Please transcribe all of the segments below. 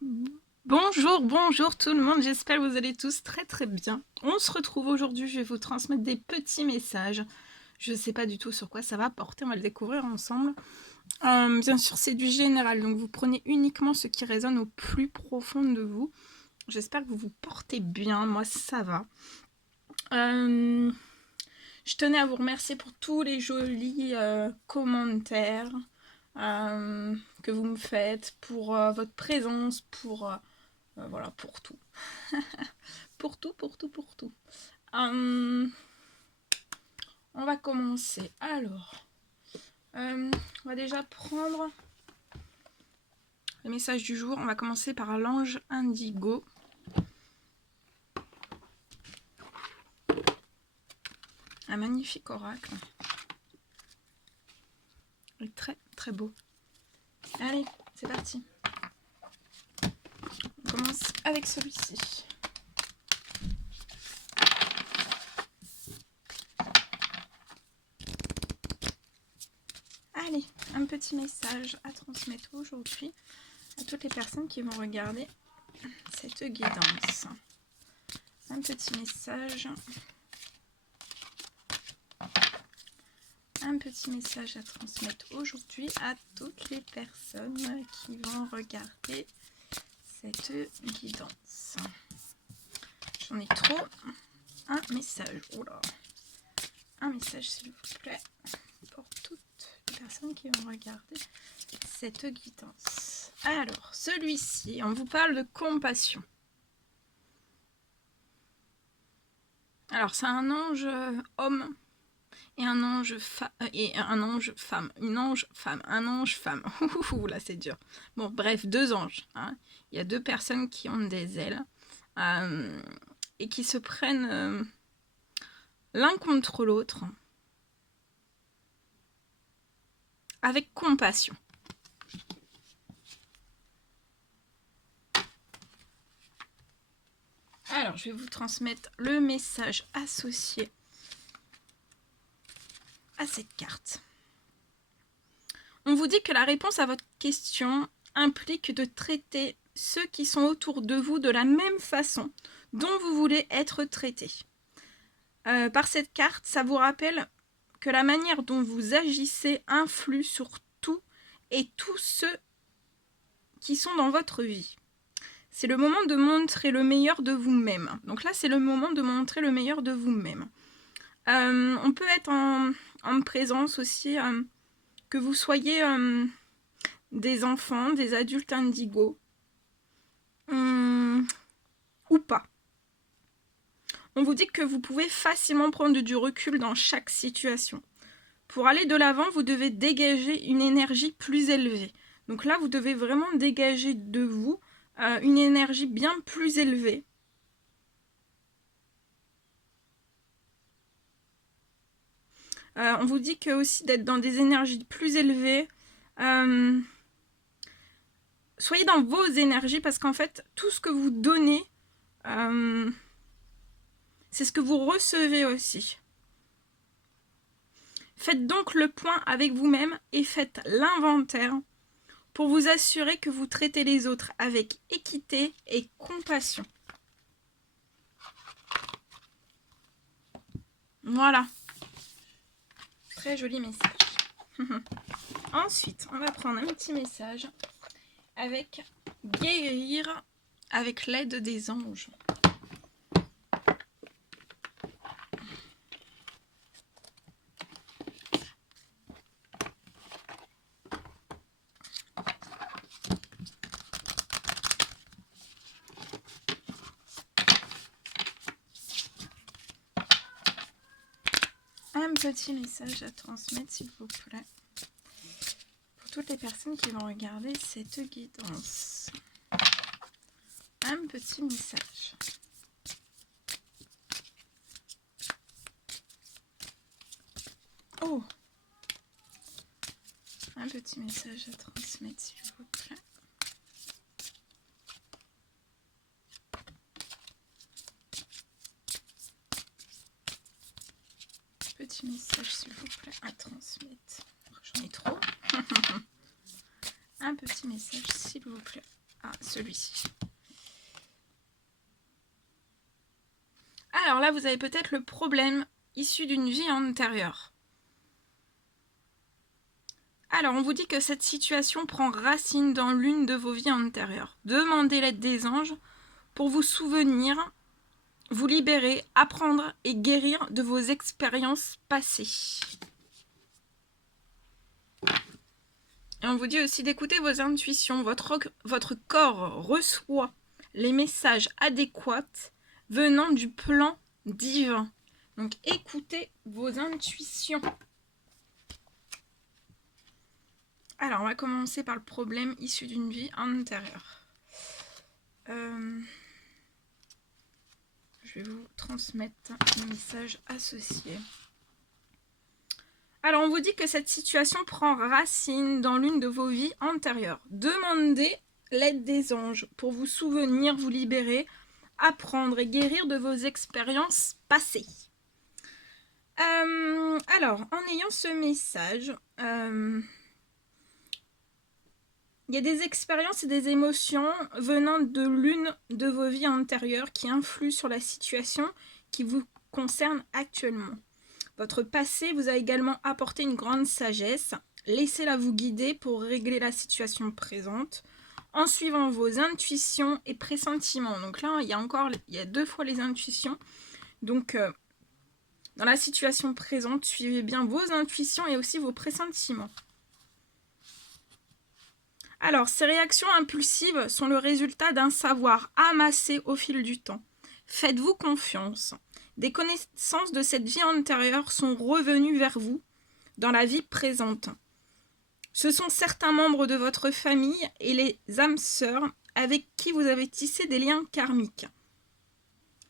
Bonjour, bonjour tout le monde, j'espère que vous allez tous très très bien. On se retrouve aujourd'hui, je vais vous transmettre des petits messages. Je ne sais pas du tout sur quoi ça va porter, on va le découvrir ensemble. Bien sûr, c'est du général, donc vous prenez uniquement ce qui résonne au plus profond de vous. J'espère que vous vous portez bien, moi ça va. Je tenais à vous remercier pour tous les jolis commentaires que vous me faites, pour votre présence, pour voilà, pour tout. Pour tout, pour tout, pour tout. On va commencer. Alors, on va déjà prendre le message du jour. On va commencer par l'ange indigo. Un magnifique oracle. Il est très très beau. Allez, c'est parti. On commence avec celui-ci. Allez, un petit message à transmettre aujourd'hui à toutes les personnes qui vont regarder cette guidance. Un petit message. Un petit message à transmettre aujourd'hui à toutes les personnes qui vont regarder cette guidance. J'en ai trop. Un message. Oula. Un message s'il vous plaît pour toutes les personnes qui vont regarder cette guidance. Alors, celui-ci, on vous parle de compassion. Alors, c'est un ange homme et un ange femme, une ange femme, un ange femme. Ouh, là c'est dur. Bon, bref, deux anges. Hein. Il y a deux personnes qui ont des ailes et qui se prennent l'un contre l'autre avec compassion. Alors, je vais vous transmettre le message associé à cette carte. On vous dit que la réponse à votre question implique de traiter ceux qui sont autour de vous de la même façon dont vous voulez être traité. Par cette carte, ça vous rappelle que la manière dont vous agissez influe sur tout et tous ceux qui sont dans votre vie. C'est le moment de montrer le meilleur de vous-même. Donc là, c'est le moment de montrer le meilleur de vous-même. On peut être en présence aussi, que vous soyez des enfants, des adultes indigos, ou pas. On vous dit que vous pouvez facilement prendre du recul dans chaque situation. Pour aller de l'avant, vous devez dégager une énergie plus élevée. Donc là, vous devez vraiment dégager de vous une énergie bien plus élevée. On vous dit que aussi d'être dans des énergies plus élevées. Soyez dans vos énergies parce qu'en fait, tout ce que vous donnez, c'est ce que vous recevez aussi. Faites donc le point avec vous-même et faites l'inventaire pour vous assurer que vous traitez les autres avec équité et compassion. Voilà. Très joli message. Ensuite, on va prendre un petit message avec guérir avec l'aide des anges. Un petit message à transmettre s'il vous plaît pour toutes les personnes qui vont regarder cette guidance. Un petit message. Oh, un petit message à transmettre s'il vous plaît. Petit message s'il vous plaît à transmettre. J'en ai trop. Un petit message s'il vous plaît à celui-ci. Alors là, vous avez peut-être le problème issu d'une vie antérieure. Alors, on vous dit que cette situation prend racine dans l'une de vos vies antérieures. Demandez l'aide des anges pour vous souvenir, vous libérer, apprendre et guérir de vos expériences passées. Et on vous dit aussi d'écouter vos intuitions. Votre corps reçoit les messages adéquats venant du plan divin. Donc, écoutez vos intuitions. Alors, on va commencer par le problème issu d'une vie antérieure. Je vais vous transmettre le message associé. Alors, on vous dit que cette situation prend racine dans l'une de vos vies antérieures. Demandez l'aide des anges pour vous souvenir, vous libérer, apprendre et guérir de vos expériences passées. Alors, en ayant ce message, il y a des expériences et des émotions venant de l'une de vos vies antérieures qui influent sur la situation qui vous concerne actuellement. Votre passé vous a également apporté une grande sagesse. Laissez-la vous guider pour régler la situation présente en suivant vos intuitions et pressentiments. Donc là, il y a 2 fois les intuitions. Donc, dans la situation présente, suivez bien vos intuitions et aussi vos pressentiments. Alors, ces réactions impulsives sont le résultat d'un savoir amassé au fil du temps. Faites-vous confiance. Des connaissances de cette vie antérieure sont revenues vers vous dans la vie présente. Ce sont certains membres de votre famille et les âmes sœurs avec qui vous avez tissé des liens karmiques.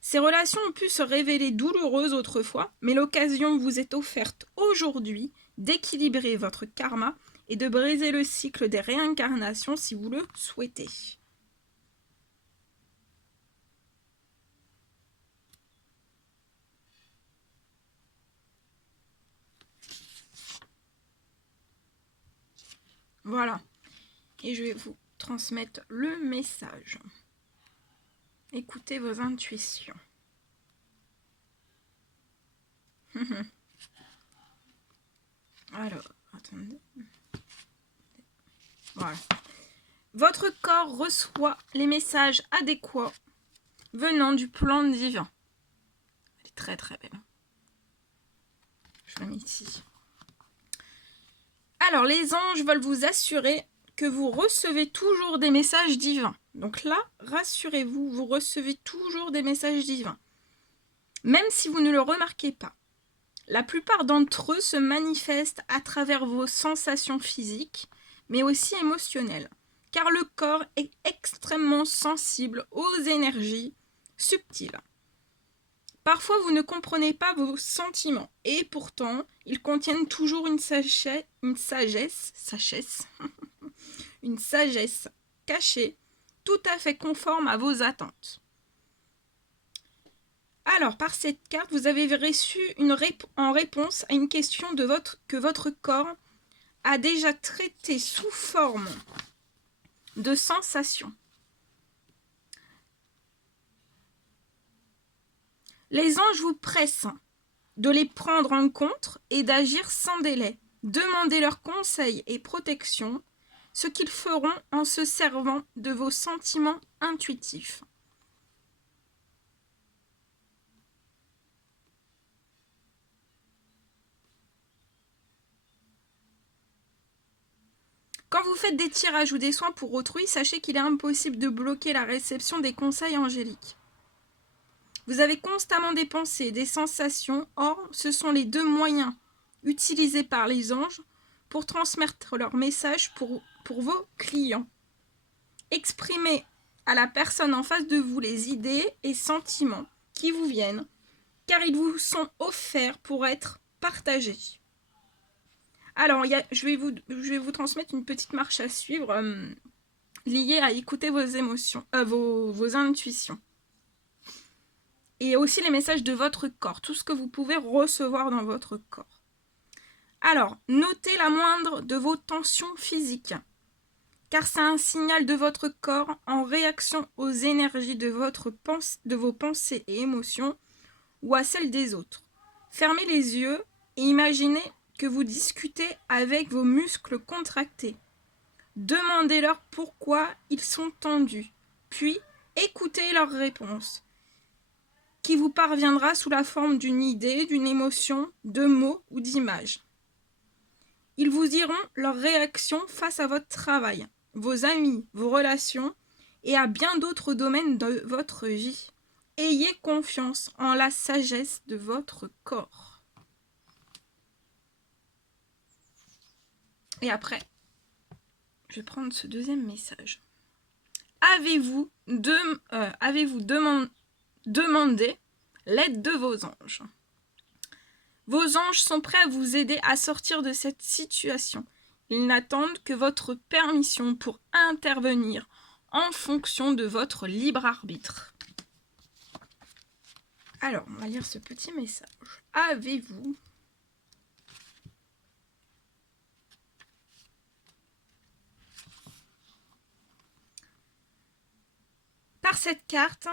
Ces relations ont pu se révéler douloureuses autrefois, mais l'occasion vous est offerte aujourd'hui d'équilibrer votre karma et de briser le cycle des réincarnations si vous le souhaitez. Voilà. Et je vais vous transmettre le message. Écoutez vos intuitions. Alors, attendez. Voilà. Votre corps reçoit les messages adéquats venant du plan divin. Elle est très très belle. Je la mets ici. Alors, les anges veulent vous assurer que vous recevez toujours des messages divins. Donc là, rassurez-vous, vous recevez toujours des messages divins. Même si vous ne le remarquez pas. La plupart d'entre eux se manifestent à travers vos sensations physiques, mais aussi émotionnelles, car le corps est extrêmement sensible aux énergies subtiles. Parfois, vous ne comprenez pas vos sentiments, et pourtant, ils contiennent toujours une sagesse cachée, tout à fait conforme à vos attentes. Alors, par cette carte, vous avez reçu en réponse à une question que votre corps a déjà traitée sous forme de sensations. Les anges vous pressent de les prendre en compte et d'agir sans délai. Demandez leurs conseils et protection, ce qu'ils feront en se servant de vos sentiments intuitifs. Quand vous faites des tirages ou des soins pour autrui, sachez qu'il est impossible de bloquer la réception des conseils angéliques. Vous avez constamment des pensées, des sensations, or ce sont les 2 moyens utilisés par les anges pour transmettre leurs messages pour vos clients. Exprimez à la personne en face de vous les idées et sentiments qui vous viennent, car ils vous sont offerts pour être partagés. Alors, je vais vous transmettre une petite marche à suivre liée à écouter vos émotions, vos intuitions. Et aussi les messages de votre corps, tout ce que vous pouvez recevoir dans votre corps. Alors, notez la moindre de vos tensions physiques, car c'est un signal de votre corps en réaction aux énergies de vos pensées et émotions ou à celles des autres. Fermez les yeux et imaginez que vous discutez avec vos muscles contractés. Demandez-leur pourquoi ils sont tendus, puis écoutez leurs réponses, qui vous parviendra sous la forme d'une idée, d'une émotion, de mots ou d'images. Ils vous diront leur réaction face à votre travail, vos amis, vos relations et à bien d'autres domaines de votre vie. Ayez confiance en la sagesse de votre corps. Et après, je vais prendre ce deuxième message. Avez-vous demandé l'aide de vos anges? Vos anges sont prêts à vous aider à sortir de cette situation. Ils n'attendent que votre permission pour intervenir en fonction de votre libre arbitre. Alors, on va lire ce petit message. Avez-vous Par cette carte,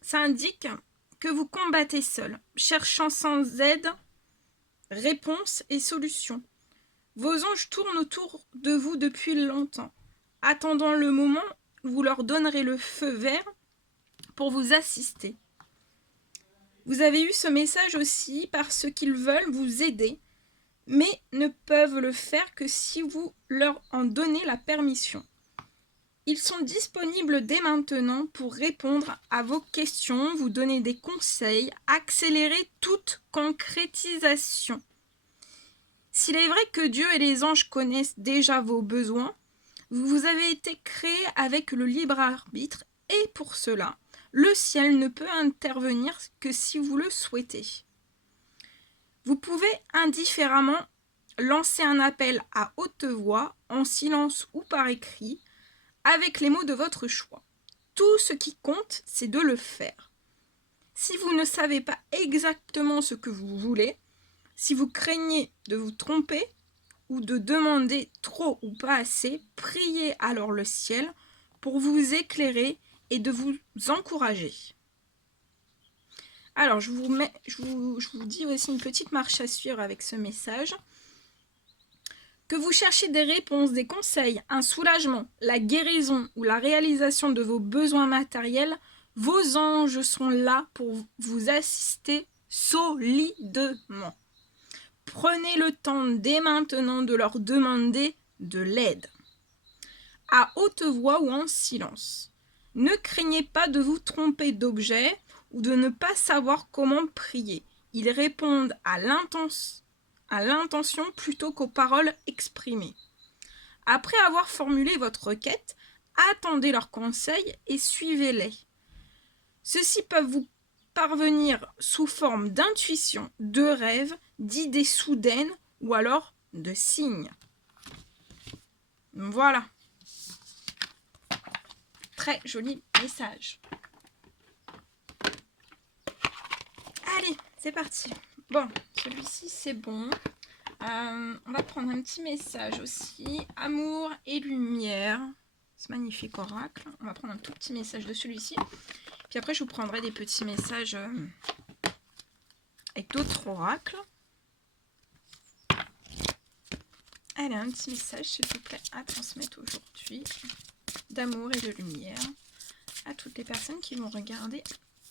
ça indique que vous combattez seul, cherchant sans aide, réponse et solution. Vos anges tournent autour de vous depuis longtemps, attendant le moment où vous leur donnerez le feu vert pour vous assister. Vous avez eu ce message aussi parce qu'ils veulent vous aider, mais ne peuvent le faire que si vous leur en donnez la permission. Ils sont disponibles dès maintenant pour répondre à vos questions, vous donner des conseils, accélérer toute concrétisation. S'il est vrai que Dieu et les anges connaissent déjà vos besoins, vous avez été créés avec le libre arbitre et pour cela, le ciel ne peut intervenir que si vous le souhaitez. Vous pouvez indifféremment lancer un appel à haute voix, en silence ou par écrit, avec les mots de votre choix. Tout ce qui compte, c'est de le faire. Si vous ne savez pas exactement ce que vous voulez, si vous craignez de vous tromper ou de demander trop ou pas assez, priez alors le ciel pour vous éclairer et de vous encourager. Alors, je vous dis aussi une petite marche à suivre avec ce message. Que vous cherchez des réponses, des conseils, un soulagement, la guérison ou la réalisation de vos besoins matériels, vos anges sont là pour vous assister solidement. Prenez le temps dès maintenant de leur demander de l'aide, à haute voix ou en silence. Ne craignez pas de vous tromper d'objet ou de ne pas savoir comment prier. Ils répondent à l'intention plutôt qu'aux paroles exprimées. Après avoir formulé votre requête, attendez leurs conseils et suivez-les. Ceux-ci peuvent vous parvenir sous forme d'intuition, de rêves, d'idées soudaines ou alors de signes. Voilà. Très joli message. Allez, c'est parti. Bon, celui-ci c'est bon. On va prendre un petit message aussi. Amour et lumière. Ce magnifique oracle. On va prendre un tout petit message de celui-ci. Puis après, je vous prendrai des petits messages avec d'autres oracles. Allez, un petit message, s'il vous plaît, à transmettre aujourd'hui. D'amour et de lumière. À toutes les personnes qui vont regarder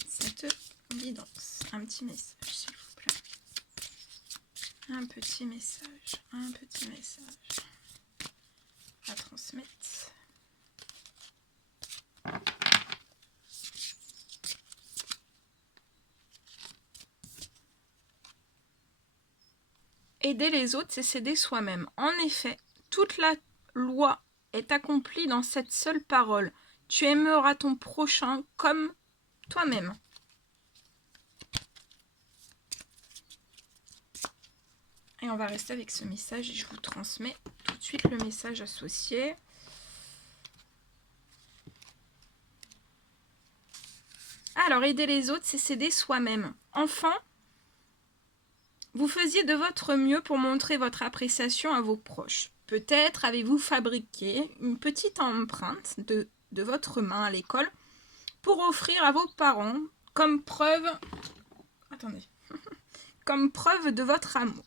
cette guidance. Un petit message, s'il vous plaît. Un petit message à transmettre. Aider les autres, c'est s'aider soi-même. En effet, toute la loi est accomplie dans cette seule parole. Tu aimeras ton prochain comme toi-même. Et on va rester avec ce message et je vous transmets tout de suite le message associé. Alors, aider les autres, c'est s'aider soi-même. Enfant, vous faisiez de votre mieux pour montrer votre appréciation à vos proches. Peut-être avez-vous fabriqué une petite empreinte de votre main à l'école pour offrir à vos parents comme preuve, comme preuve de votre amour.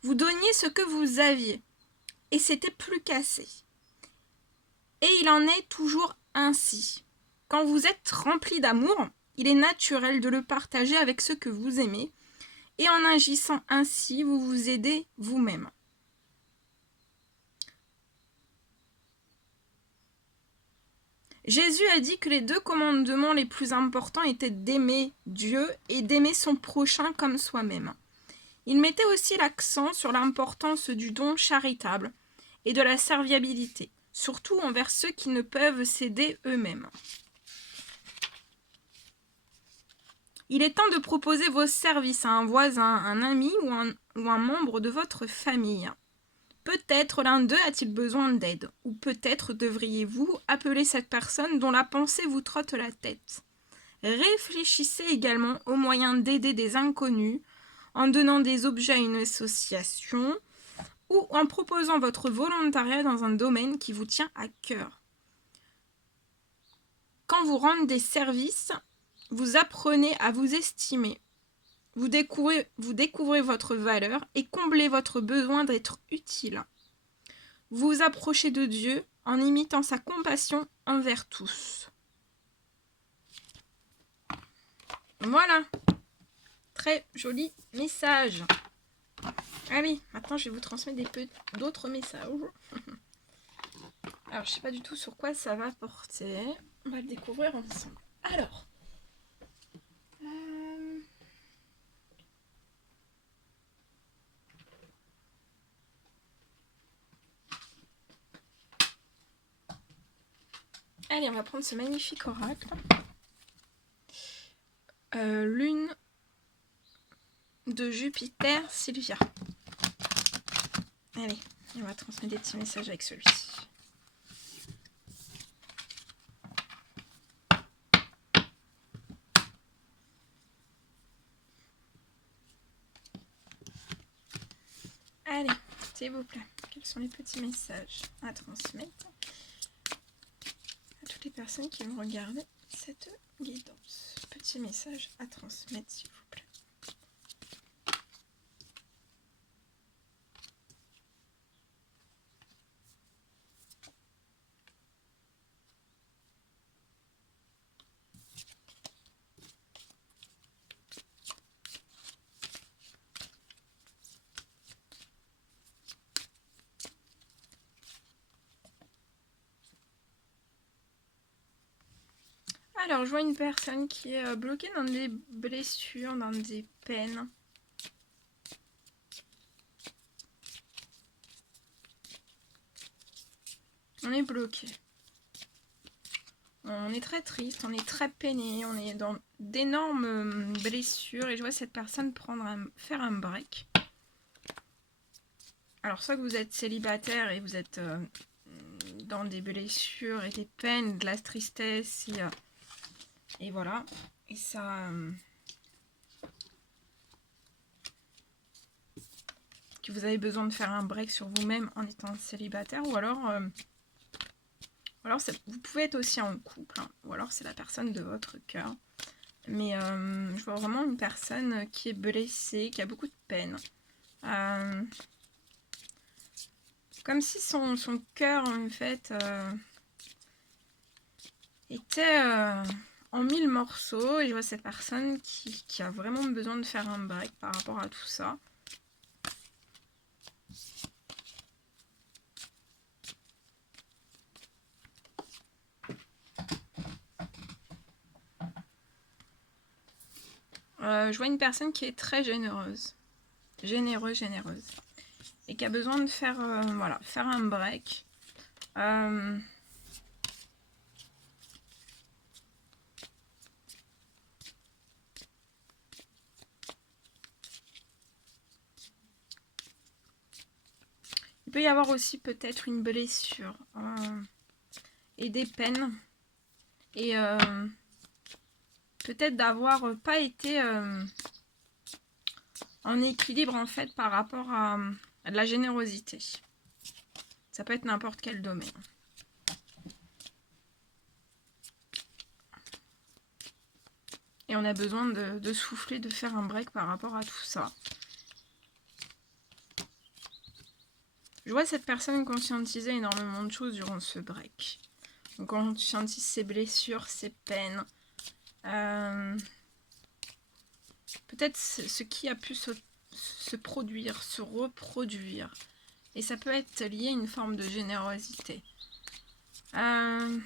Vous donniez ce que vous aviez et c'était plus qu'assez. Et il en est toujours ainsi. Quand vous êtes rempli d'amour, il est naturel de le partager avec ceux que vous aimez et en agissant ainsi, vous vous aidez vous-même. Jésus a dit que les 2 commandements les plus importants étaient d'aimer Dieu et d'aimer son prochain comme soi-même. Il mettait aussi l'accent sur l'importance du don charitable et de la serviabilité, surtout envers ceux qui ne peuvent s'aider eux-mêmes. Il est temps de proposer vos services à un voisin, un ami ou un membre de votre famille. Peut-être l'un d'eux a-t-il besoin d'aide, ou peut-être devriez-vous appeler cette personne dont la pensée vous trotte la tête. Réfléchissez également aux moyens d'aider des inconnus, en donnant des objets à une association, ou en proposant votre volontariat dans un domaine qui vous tient à cœur. Quand vous rendez des services, vous apprenez à vous estimer. Vous découvrez votre valeur et comblez votre besoin d'être utile. Vous vous approchez de Dieu en imitant sa compassion envers tous. Voilà, très joli message. Allez, maintenant je vais vous transmettre d'autres messages. Alors, je ne sais pas du tout sur quoi ça va porter. On va le découvrir ensemble. Alors, allez, on va prendre ce magnifique oracle. Lune de Jupiter, Sylvia. Allez, on va transmettre des petits messages avec celui-ci. Allez, s'il vous plaît, quels sont les petits messages à transmettre à toutes les personnes qui vont regarder cette guidance? Petit message à transmettre, s'il vous plaît. Alors, je vois une personne qui est bloquée dans des blessures, dans des peines. On est bloqué. On est très triste, on est très peiné, on est dans d'énormes blessures. Et je vois cette personne faire un break. Alors, soit que vous êtes célibataire et vous êtes dans des blessures et des peines, de la tristesse et voilà. Et ça... que vous avez besoin de faire un break sur vous-même en étant célibataire. Ou alors vous pouvez être aussi en couple. Hein, ou alors c'est la personne de votre cœur. Mais je vois vraiment une personne qui est blessée, qui a beaucoup de peine. Comme si son cœur, en fait, était en 1000 morceaux. Et je vois cette personne qui a vraiment besoin de faire un break par rapport à tout ça. Je vois une personne qui est très généreuse. Généreuse. Et qui a besoin de faire, faire un break. Il peut y avoir aussi peut-être une blessure et des peines. Et peut-être d'avoir pas été en équilibre en fait par rapport à de la générosité. Ça peut être n'importe quel domaine. Et on a besoin de souffler, de faire un break par rapport à tout ça. Je vois cette personne conscientiser énormément de choses durant ce break. On conscientise ses blessures, ses peines. Peut-être ce qui a pu se produire, se reproduire. Et ça peut être lié à une forme de générosité. On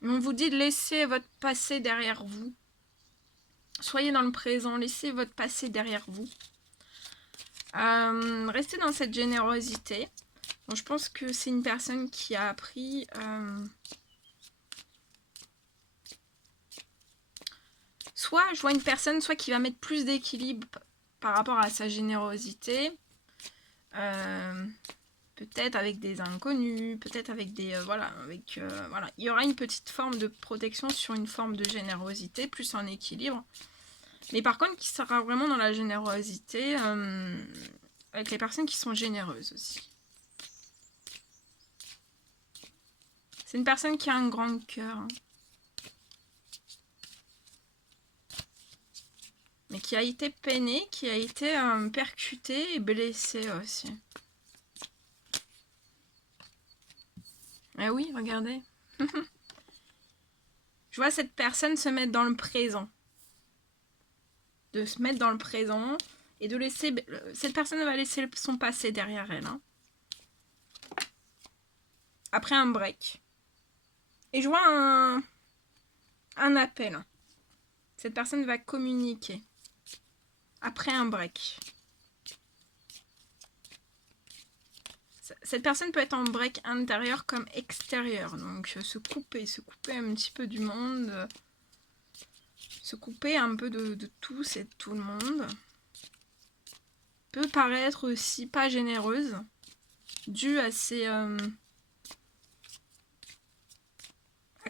vous dit de laisser votre passé derrière vous. Soyez dans le présent, laissez votre passé derrière vous. Restez dans cette générosité. Bon, je pense que c'est une personne qui a appris... soit je vois une personne soit qui va mettre plus d'équilibre par rapport à sa générosité. Peut-être avec des inconnus, peut-être avec des... voilà, il y aura une petite forme de protection sur une forme de générosité, plus en équilibre. Mais par contre, qui sera vraiment dans la générosité avec les personnes qui sont généreuses aussi. C'est une personne qui a un grand cœur. Hein. Mais qui a été peinée, qui a été percutée et blessée aussi. Ah oui, regardez. Je vois cette personne se mettre dans le présent. De se mettre dans le présent et de laisser... Cette personne va laisser son passé derrière elle. Hein. Après un break. Et je vois un appel. Cette personne va communiquer. Après un break. Cette personne peut être en break intérieur comme extérieur. Donc se couper un petit peu du monde. Se couper un peu de tous et de tout le monde. Peut paraître aussi pas généreuse. Due à ses... à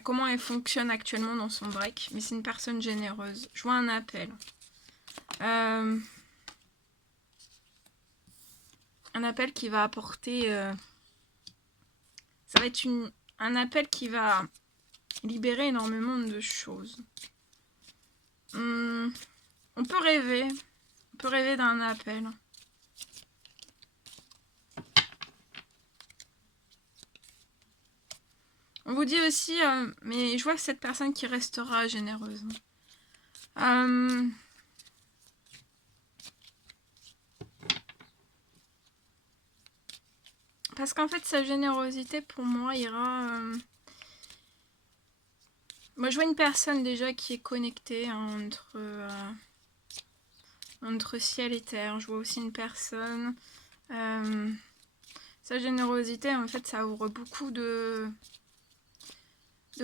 comment elle fonctionne actuellement dans son break. Mais c'est une personne généreuse. Je vois un appel. Un appel qui va apporter... ça va être un appel qui va libérer énormément de choses. On peut rêver. On peut rêver d'un appel. On vous dit aussi... mais je vois que cette personne qui restera généreuse. Parce qu'en fait, sa générosité, pour moi, ira... Moi, je vois une personne déjà qui est connectée hein, entre ciel et terre. Je vois aussi une personne... sa générosité, en fait, ça ouvre beaucoup de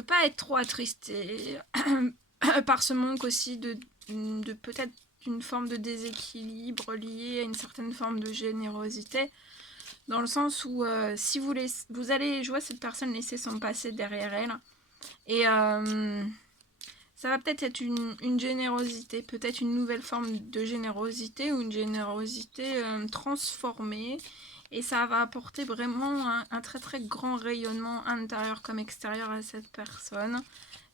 pas être trop attristé par ce manque aussi de peut-être une forme de déséquilibre lié à une certaine forme de générosité. Dans le sens où si vous allez, je vois cette personne laisser son passé derrière elle. Et ça va peut-être être une générosité, peut-être une nouvelle forme de générosité ou une générosité transformée. Et ça va apporter vraiment un très très grand rayonnement intérieur comme extérieur à cette personne.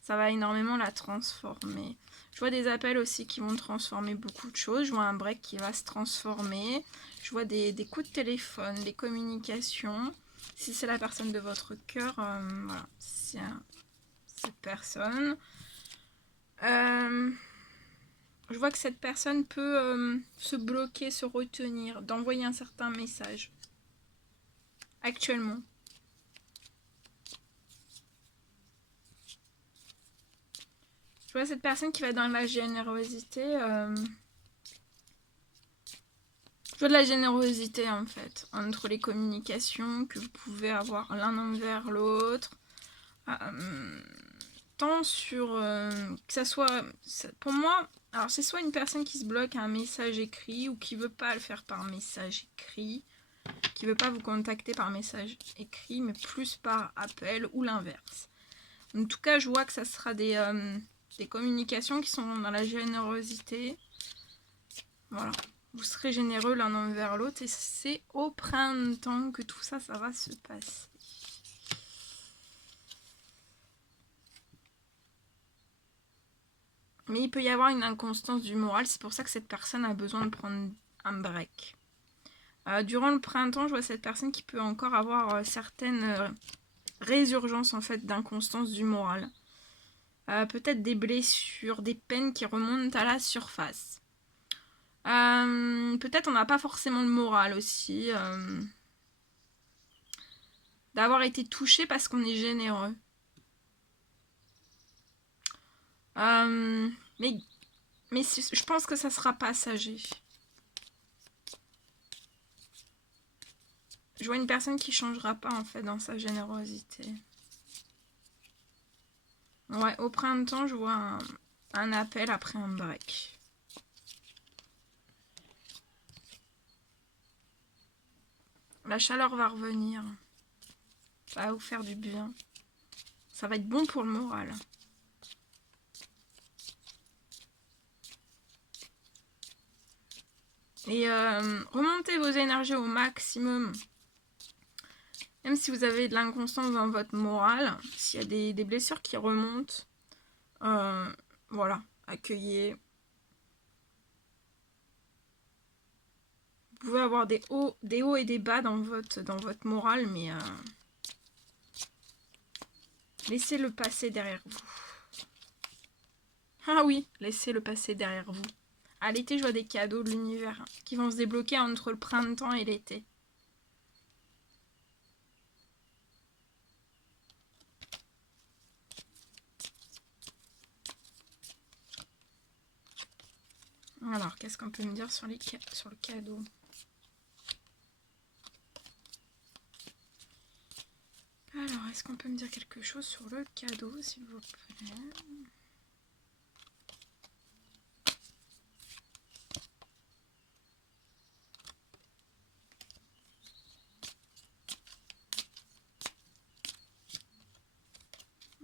Ça va énormément la transformer. Je vois des appels aussi qui vont transformer beaucoup de choses. Je vois un break qui va se transformer. Je vois des coups de téléphone, des communications. Si c'est la personne de votre cœur, voilà, c'est cette personne. Je vois que cette personne peut se bloquer, se retenir, d'envoyer un certain message. Actuellement. Je vois cette personne qui va dans la générosité. Je vois de la générosité en fait, entre les communications que vous pouvez avoir l'un envers l'autre. Tant sur... que ça soit... Pour moi, alors c'est soit une personne qui se bloque à un message écrit ou qui veut pas le faire par message écrit. Qui veut pas vous contacter par message écrit, mais plus par appel ou l'inverse. En tout cas, je vois que ça sera des des communications qui sont dans la générosité. Voilà. Vous serez généreux l'un envers l'autre et c'est au printemps que tout ça, ça va se passer. Mais il peut y avoir une inconstance du moral, c'est pour ça que cette personne a besoin de prendre un break. Durant le printemps, je vois cette personne qui peut encore avoir certaines résurgences en fait d'inconstance du moral. Peut-être des blessures, des peines qui remontent à la surface. Peut-être on n'a pas forcément le moral aussi. D'avoir été touché parce qu'on est généreux. Mais je pense que ça sera passager. Je vois une personne qui changera pas en fait dans sa générosité. Ouais, au printemps, je vois un appel après un break. La chaleur va revenir. Ça va vous faire du bien. Ça va être bon pour le moral. Et remontez vos énergies au maximum. Même si vous avez de l'inconstance dans votre morale, s'il y a des blessures qui remontent, voilà, accueillez. Vous pouvez avoir des hauts et des bas dans votre morale, mais laissez le passé derrière vous. Ah oui, laissez le passé derrière vous. À l'été, je vois des cadeaux de l'univers qui vont se débloquer entre le printemps et l'été. Alors, qu'est-ce qu'on peut me dire sur le cadeau? Alors, est-ce qu'on peut me dire quelque chose sur le cadeau, s'il vous plaît?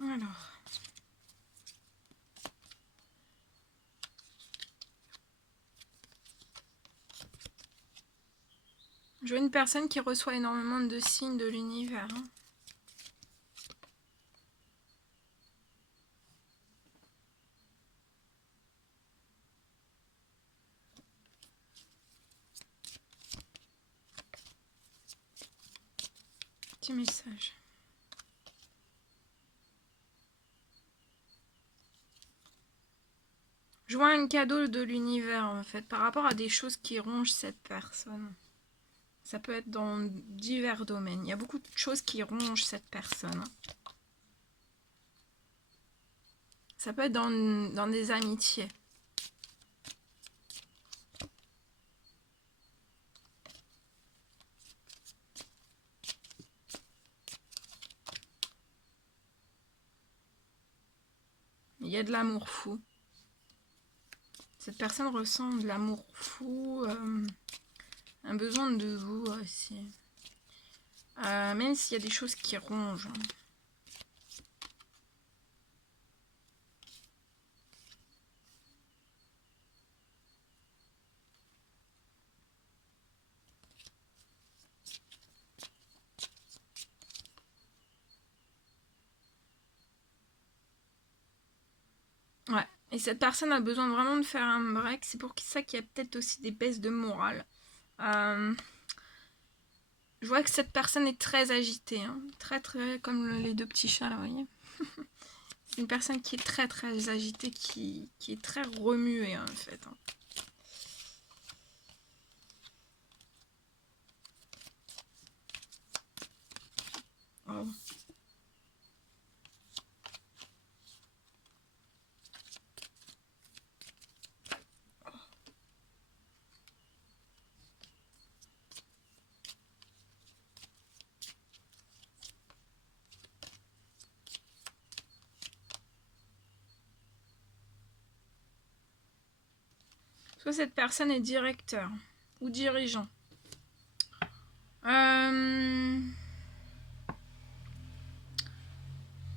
Alors. Je vois une personne qui reçoit énormément de signes de l'univers. Petit message. Je vois un cadeau de l'univers en fait par rapport à des choses qui rongent cette personne. Ça peut être dans divers domaines. Il y a beaucoup de choses qui rongent cette personne. Ça peut être dans des amitiés. Il y a de l'amour fou. Cette personne ressent de l'amour fou, un besoin de vous aussi. Même s'il y a des choses qui rongent. Ouais. Et cette personne a besoin vraiment de faire un break. C'est pour ça qu'il y a peut-être aussi des baisses de morale. Je vois que cette personne est très agitée. Hein. Très, comme les deux petits chats, là, vous voyez. C'est une personne qui est très, très agitée, qui est très remuée, en fait. Hein. Oh. Soit cette personne est directeur ou dirigeant.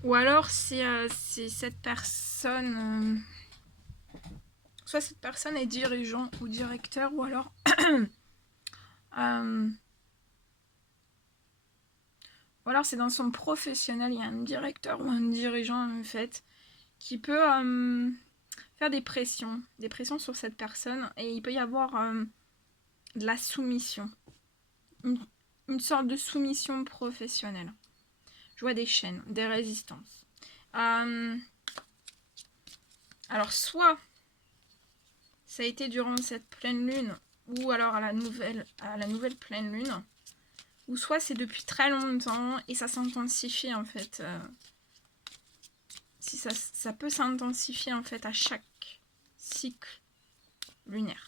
Ou alors c'est cette personne... soit cette personne est dirigeant ou directeur, ou alors... ou alors c'est dans son professionnel, il y a un directeur ou un dirigeant en fait, qui peut faire des pressions sur cette personne, et il peut y avoir de la soumission, une sorte de soumission professionnelle. Je vois des chaînes, des résistances. Alors soit ça a été durant cette pleine lune, ou alors à la nouvelle pleine lune, ou soit c'est depuis très longtemps et ça s'intensifie en fait. Si ça peut s'intensifier en fait à chaque cycle lunaire.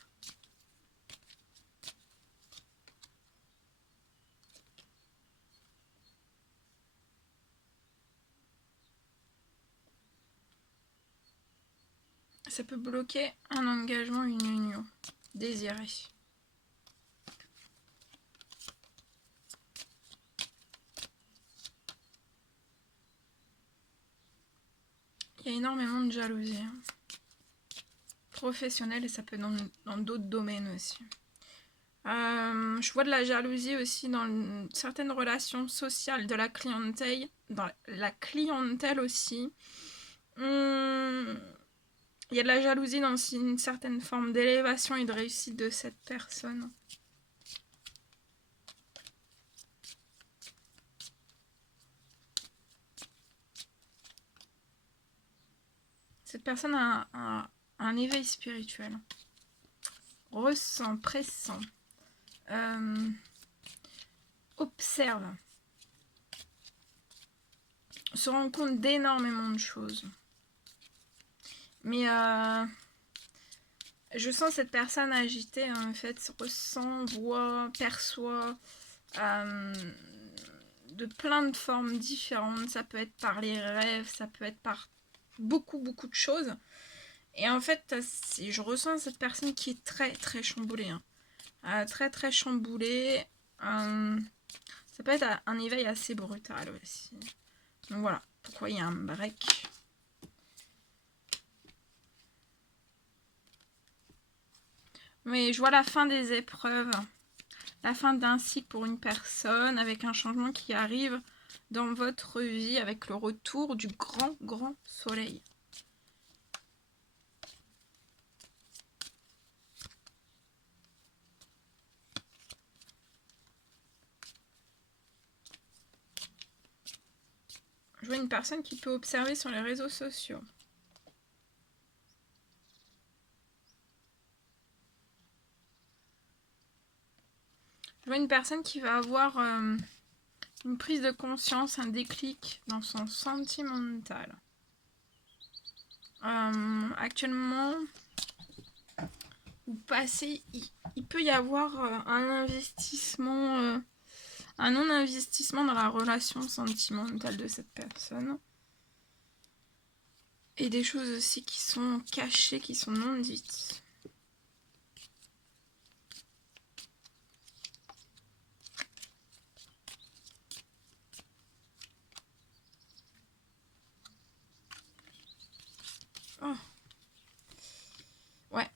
Ça peut bloquer un engagement, une union désirée. Il y a énormément de jalousie professionnelle, et ça peut être dans d'autres domaines aussi. Je vois de la jalousie aussi dans certaines relations sociales de la clientèle, dans la clientèle aussi. Il y a de la jalousie dans une certaine forme d'élévation et de réussite de cette personne. Cette personne a un éveil spirituel. Ressent, pressent. Observe. Se rend compte d'énormément de choses. Mais je sens cette personne agitée, en fait, ressent, voit, perçoit de plein de formes différentes. Ça peut être par les rêves, ça peut être par beaucoup de choses. Et en fait, je ressens cette personne qui est très très chamboulée. Très chamboulée. Ça peut être un éveil assez brutal aussi. Donc voilà, pourquoi il y a un break. Mais je vois la fin des épreuves. La fin d'un cycle pour une personne, avec un changement qui arrive dans votre vie, avec le retour du grand soleil. Je vois une personne qui peut observer sur les réseaux sociaux. Je vois une personne qui va avoir une prise de conscience, un déclic dans son sentimental. Actuellement, ou passé, il peut y avoir un investissement, un non-investissement dans la relation sentimentale de cette personne. Et des choses aussi qui sont cachées, qui sont non dites. Oh. Ouais.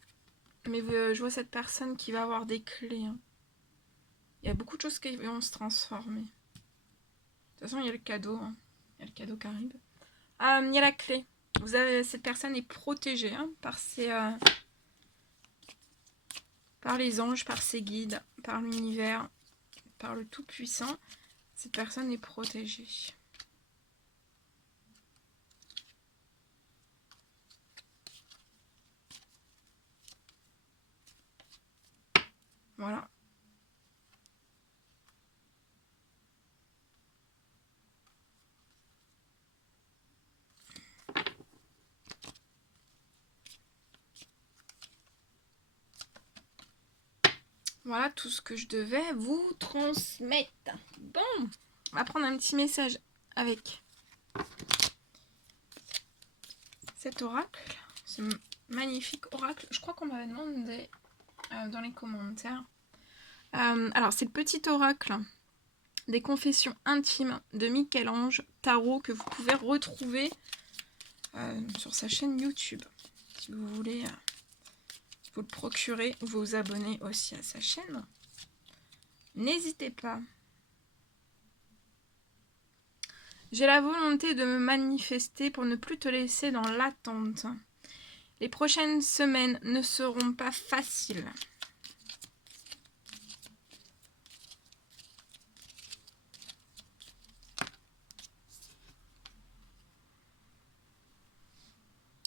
Mais je vois cette personne qui va avoir des clés. Il y a beaucoup de choses qui vont se transformer. De toute façon, il y a le cadeau. Il y a le cadeau qui arrive. Il y a la clé. Cette personne est protégée par par les anges, par ses guides, par l'univers, par le Tout-Puissant. Cette personne est protégée. Voilà. Voilà tout ce que je devais vous transmettre. Bon, on va prendre un petit message avec cet oracle. Ce magnifique oracle. Je crois qu'on m'avait demandé dans les commentaires. Alors, c'est le petit oracle des confessions intimes de Michel-Ange Tarot que vous pouvez retrouver sur sa chaîne YouTube. Si vous voulez vous le procurer ou vous abonner aussi à sa chaîne, n'hésitez pas. J'ai la volonté de me manifester pour ne plus te laisser dans l'attente. Les prochaines semaines ne seront pas faciles.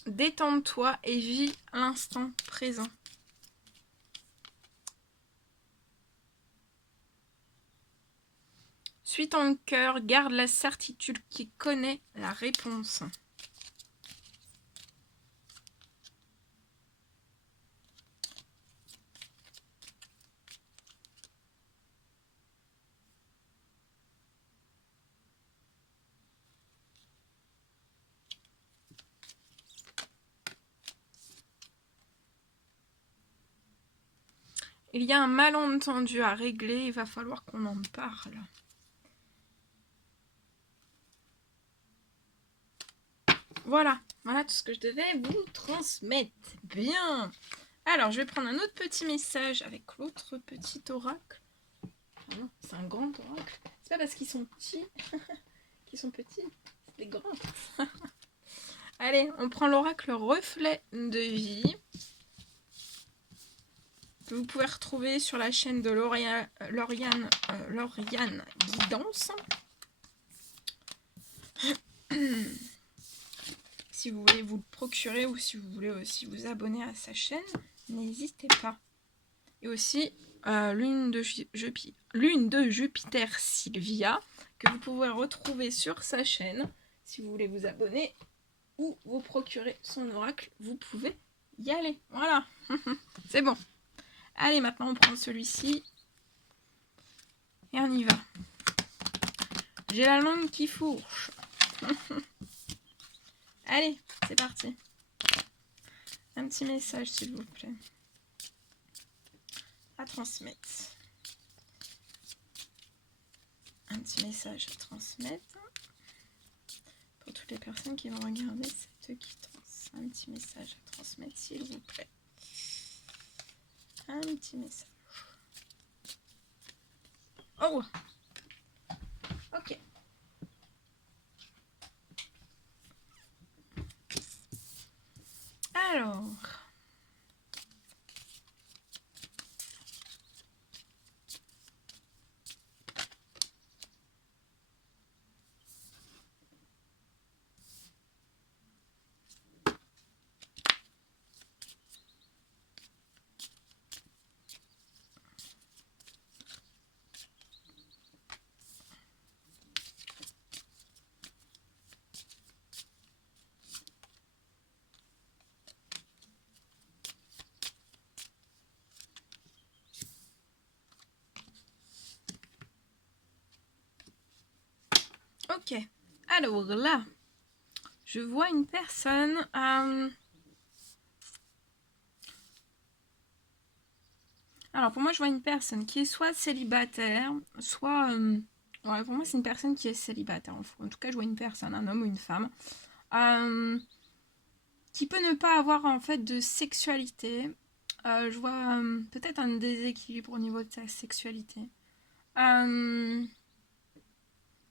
Détends-toi et vis l'instant présent. Suis ton cœur, garde la certitude qui connaît la réponse. Il y a un malentendu à régler, il va falloir qu'on en parle. Voilà tout ce que je devais vous transmettre. Bien. Alors, je vais prendre un autre petit message avec l'autre petit oracle. Ah non, c'est un grand oracle. C'est pas parce qu'ils sont petits qu'ils sont petits, c'est des grands. Allez, on prend l'oracle reflet de vie. Que vous pouvez retrouver sur la chaîne de Lauriane Guidance. Si vous voulez vous le procurer ou si vous voulez aussi vous abonner à sa chaîne, n'hésitez pas. Et aussi lune de Jupiter Sylvia, que vous pouvez retrouver sur sa chaîne. Si vous voulez vous abonner ou vous procurer son oracle, vous pouvez y aller. Voilà, c'est bon. Allez, maintenant on prend celui-ci. Et on y va. J'ai la langue qui fourche. Allez, c'est parti. Un petit message, s'il vous plaît. À transmettre. Un petit message à transmettre. Pour toutes les personnes qui vont regarder cette quittance. Un petit message à transmettre, s'il vous plaît. Un petit message. Oh! Ok. Alors... Ok, alors là, je vois une personne. Alors pour moi, je vois une personne qui est soit célibataire, soit. Ouais, pour moi, c'est une personne qui est célibataire. En tout cas, je vois une personne, un homme ou une femme, qui peut ne pas avoir en fait de sexualité. Je vois peut-être un déséquilibre au niveau de sa sexualité.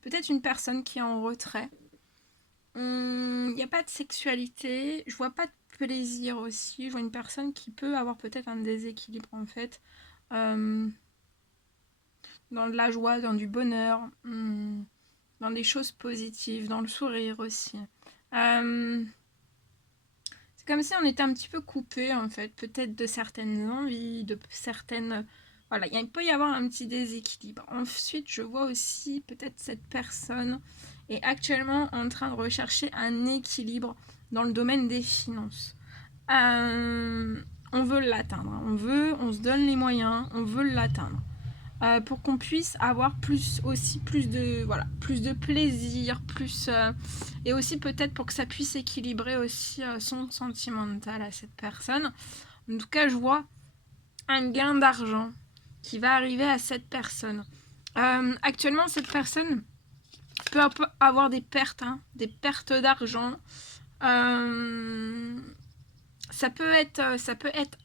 Peut-être une personne qui est en retrait. Il n'y a pas de sexualité. Je vois pas de plaisir aussi. Je vois une personne qui peut avoir peut-être un déséquilibre en fait. Dans de la joie, dans du bonheur, dans des choses positives, dans le sourire aussi. C'est comme si on était un petit peu coupé en fait, peut-être de certaines envies, de certaines... Voilà, il peut y avoir un petit déséquilibre. Ensuite, je vois aussi peut-être cette personne est actuellement en train de rechercher un équilibre dans le domaine des finances. On veut l'atteindre, on se donne les moyens, on veut l'atteindre. Pour qu'on puisse avoir plus de plaisir, et aussi peut-être pour que ça puisse équilibrer aussi son sentimental à cette personne. En tout cas, je vois un gain d'argent qui va arriver à cette personne. Actuellement, cette personne peut avoir des pertes, hein, des pertes d'argent. Ça peut être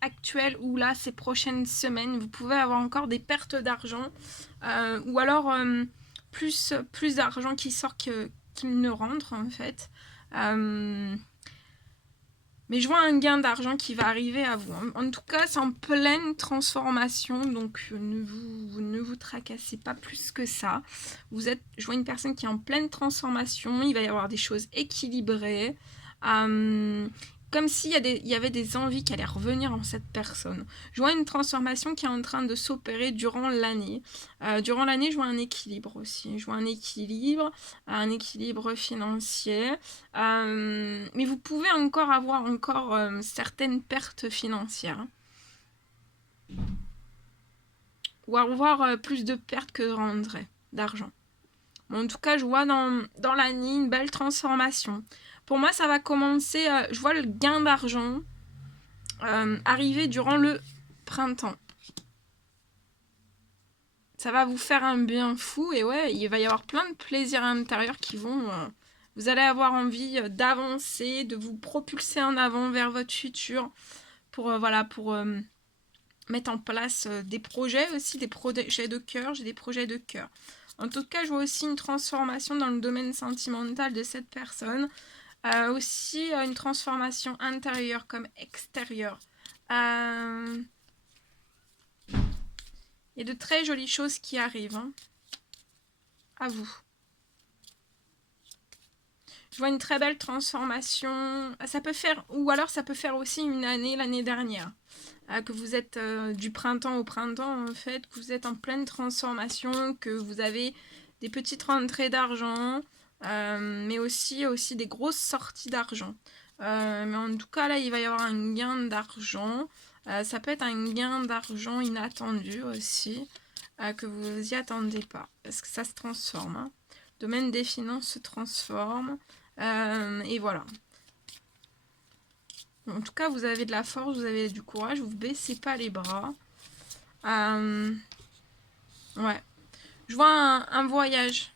actuel ou là, ces prochaines semaines, vous pouvez avoir encore des pertes d'argent ou alors plus d'argent qui sort qu'il ne rentre en fait. Mais je vois un gain d'argent qui va arriver à vous. En tout cas, c'est en pleine transformation, donc ne vous tracassez pas plus que ça. Je vois une personne qui est en pleine transformation, il va y avoir des choses équilibrées. Comme s'il y avait des envies qui allaient revenir en cette personne. Je vois une transformation qui est en train de s'opérer durant l'année. Durant l'année, je vois un équilibre aussi. Je vois un équilibre financier. Mais vous pouvez encore avoir certaines pertes financières. Ou avoir plus de pertes que de rentrées d'argent. Bon, en tout cas, je vois dans l'année une belle transformation. Pour moi, ça va commencer, je vois le gain d'argent arriver durant le printemps. Ça va vous faire un bien fou et ouais, il va y avoir plein de plaisirs intérieurs qui vont... vous allez avoir envie d'avancer, de vous propulser en avant vers votre futur pour mettre en place des projets aussi, des projets de cœur. J'ai des projets de cœur. En tout cas, je vois aussi une transformation dans le domaine sentimental de cette personne. Aussi une transformation intérieure comme extérieure. Il y a de très jolies choses qui arrivent. Hein. À vous. Je vois une très belle transformation. Ça peut faire, ou alors ça peut faire aussi une année, l'année dernière. Que vous êtes du printemps au printemps, en fait, que vous êtes en pleine transformation, que vous avez des petites rentrées d'argent, mais aussi des grosses sorties d'argent. Mais en tout cas, là, il va y avoir un gain d'argent. Ça peut être un gain d'argent inattendu aussi, que vous n'y attendez pas, parce que ça se transforme. Hein. Le domaine des finances se transforme. Et voilà. En tout cas, vous avez de la force, vous avez du courage, vous ne baissez pas les bras. Ouais. Je vois un voyage.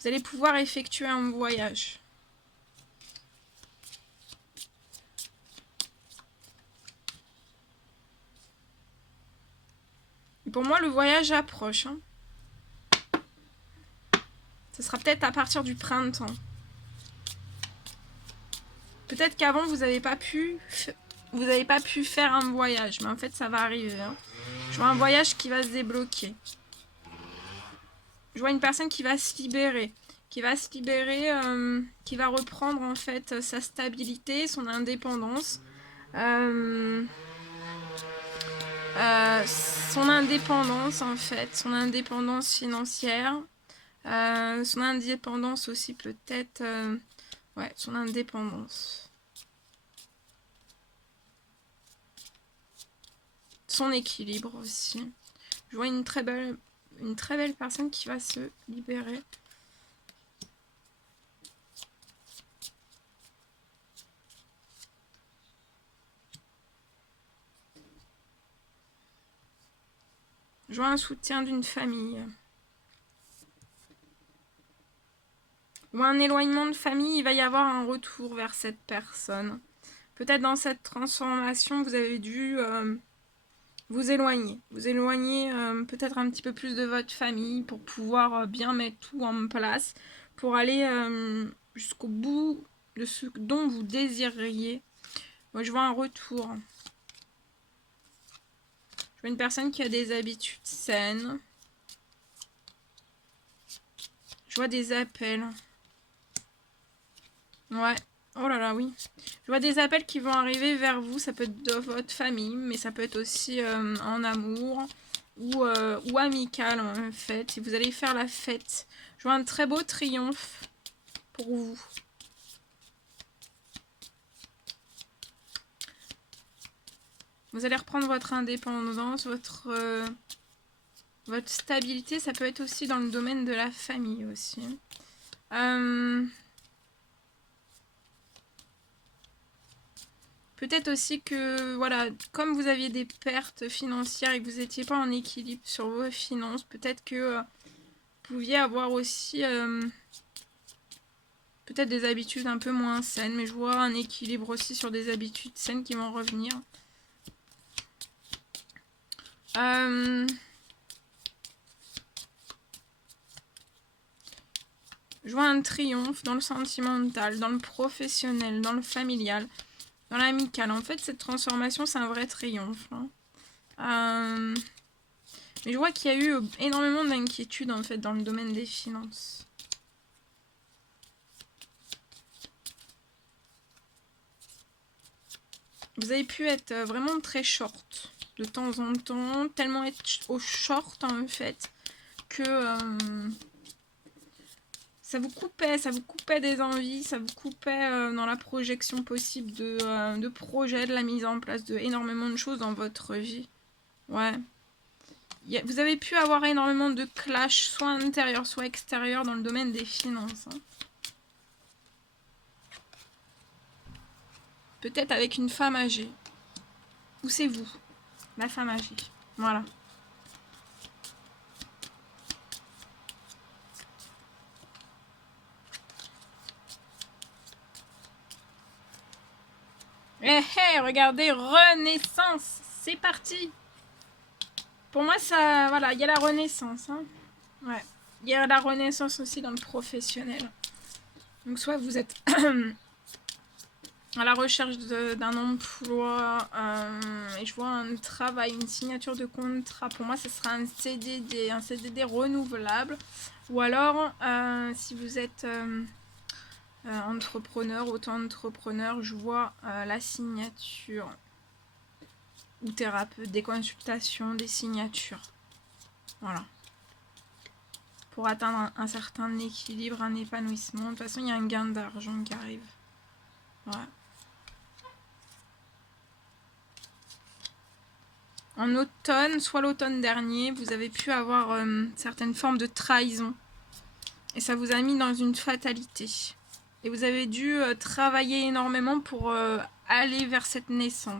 Vous allez pouvoir effectuer un voyage. Et pour moi, le voyage approche. Hein. Ce sera peut-être à partir du printemps. Peut-être qu'avant, vous n'avez pas pu faire un voyage. Mais en fait, ça va arriver. Hein. Je vois un voyage qui va se débloquer. Je vois une personne qui va se libérer. Qui va reprendre en fait sa stabilité, son indépendance. Son indépendance en fait, son indépendance financière. Son indépendance aussi peut-être... ouais, son indépendance. Son équilibre aussi. Je vois une très belle personne qui va se libérer. Je vois un soutien d'une famille. Ou un éloignement de famille, il va y avoir un retour vers cette personne. Peut-être dans cette transformation, vous avez dû vous éloigner. Vous éloigner peut-être un petit peu plus de votre famille pour pouvoir bien mettre tout en place, pour aller jusqu'au bout de ce dont vous désiriez. Moi, je vois un retour. Je vois une personne qui a des habitudes saines. Je vois des appels. Ouais. Oh là là, oui. Je vois des appels qui vont arriver vers vous. Ça peut être de votre famille, mais ça peut être aussi en amour ou amical en fait. Et vous allez faire la fête. Je vois un très beau triomphe pour vous. Vous allez reprendre votre indépendance, votre stabilité. Ça peut être aussi dans le domaine de la famille aussi. Peut-être aussi que, voilà, comme vous aviez des pertes financières et que vous n'étiez pas en équilibre sur vos finances, peut-être que vous pouviez avoir aussi peut-être des habitudes un peu moins saines, mais je vois un équilibre aussi sur des habitudes saines qui vont revenir. Je vois un triomphe dans le sentimental, dans le professionnel, dans le familial, dans l'amical. En fait, cette transformation, c'est un vrai triomphe. Hein. Mais je vois qu'il y a eu énormément d'inquiétudes, en fait, dans le domaine des finances. Vous avez pu être vraiment très short de temps en temps, tellement être au short, en fait, que... ça vous coupait des envies, ça vous coupait dans la projection possible de projets, de la mise en place de énormément de choses dans votre vie. Ouais. Vous avez pu avoir énormément de clash, soit intérieur, soit extérieur, dans le domaine des finances. Hein. Peut-être avec une femme âgée. Ou c'est vous, la femme âgée. Voilà. Regardez, Renaissance. C'est parti. Pour moi, ça, voilà, il y a la Renaissance. Hein. Ouais. Il y a la Renaissance aussi dans le professionnel. Donc soit vous êtes à la recherche d'un emploi et je vois un travail, une signature de contrat. Pour moi, ce sera un CDD renouvelable. Ou alors, si vous êtes entrepreneur, auto-entrepreneur, je vois la signature ou thérapeute, des consultations, des signatures. Voilà. Pour atteindre un certain équilibre, un épanouissement. De toute façon, il y a un gain d'argent qui arrive. Ouais. En automne, soit l'automne dernier, vous avez pu avoir certaines formes de trahison. Et ça vous a mis dans une fatalité. Et vous avez dû travailler énormément pour aller vers cette naissance.